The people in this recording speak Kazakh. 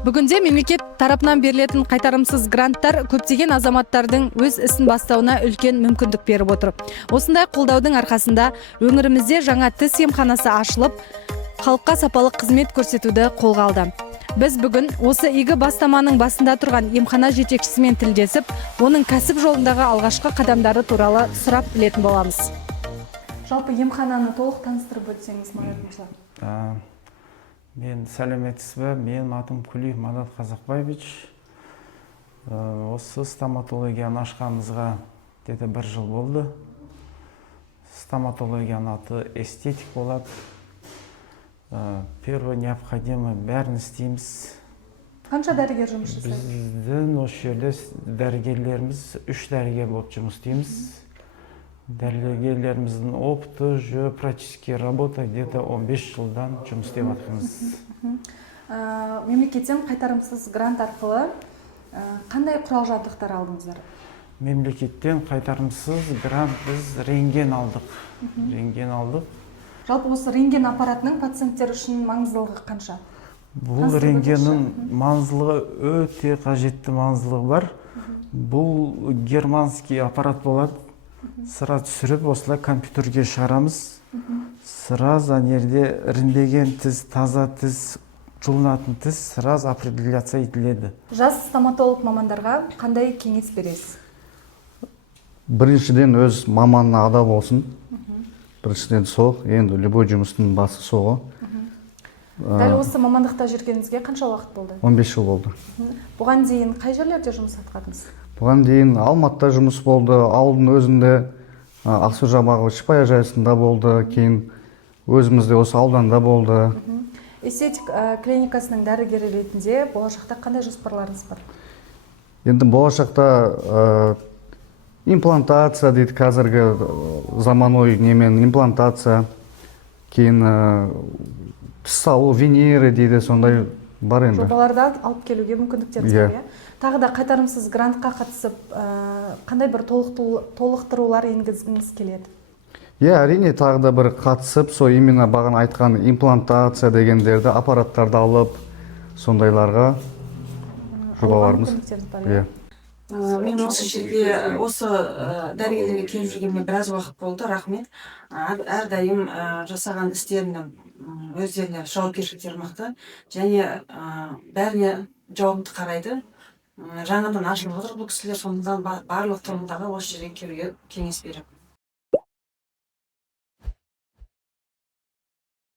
Бүгінде мемлекет тарапынан берілетін қайтарымсыз гранттар көптеген азаматтардың өз ісін бастауына үлкен мүмкіндік беріп отыр. Осындай қолдаудың арқасында өңірімізде жаңа тіс емханасы ашылып, халыққа сапалы қызмет көрсетуді қолға алды. Біз бүгін осы игі бастаманың басында тұрған емхана жетекшісімен тілдесіп, оның кәсіп жолындағы алғашқы қадамдары туралы сұрап білетін боламыз. Жалпы емхананы толық таныстырып өтсеңіз, Марат мырза. Мен сәлеметсіз бе? Менің атым Кулиев Манат Қазақбаевич. Осы стоматологияны ашқанымызға деді 1 жыл болды. Стоматологияның аты эстетик болады. Первое необходимо бәрін істейміз. Қанша дәрігер жұмыс жасайды? Біздің осы жерде дәрігерлеріміз 3 дәрігер болып жұмыс істейміз. Дәрігерлеріміздің опыты жүр практически работа где-то 15 жылдан жұмыс істеп жатырмыз. Мемлекеттен қайтарымсыз грант арқылы қандай құрал жабдықтар алдыңыздар? Мемлекеттен қайтарымсыз грант біз рентген алдық. Жалпы осы рентген аппаратының пациенттер үшін маңыздылығы қанша? Бұл рентгеннің маңыздылығы өте қажетті маңыздылығы бар. Бұл германский аппарат болады. Сразу түсіріп, осылай компьютерге шығарамыз. Сразу анерде ірінбеген тіс, таза тіс, жұлынатын тіс сразу определяция етіледі. Жас стоматолог мамандарға қандай кеңес бересіз? Біріншіден өз маманына адал болсын. Біріншіден сол, енді любой жұмыстың басы соғы. Дәл осы мамандықта жүргеніңізге қанша уақыт болды? 15 жыл болды. Бұған дейін қай жерлерде жұмыс атқардыңыз? Бұған дейін Алматыда жұмыс болды, ауылдың өзінде Ақсу-Жабағы Шипая жайысында болды, кейін өзімізде осы ауданда болды. Эстетик клиникасының дәрігері ретінде болашақта қандай жоспарларыңыз бар? Енді болашақта имплантация дейді, қазіргі заманауи немен имплантация, кейін тіс салу, венеры дейді, сондай бар енді. Жобаларды алып келуге мүмкіндіктеріңіз бар, иә? Тағы да қайтарымсыз грантқа қатысып, қандай бір толықтырулар енгізгіңіз келеді? Әрине тағы да бір қатысып, сол именно бағана айтқан имплантация дегендерді, аппараттарды алып, сондайларға жобаларымыз. Мен осы жерге, осы дәрігерлерге келіп жүргеніме біраз уақыт болды, рахмет. Әрдайым жасаған істерінің өздеріне жауапкершіліктері мықты, және бәріне жауапты қарайды. Жаңадан ашылып отыр бұл кісілер, сондықтан барлық тұрғындарға осы жерге келуге кеңес беріп.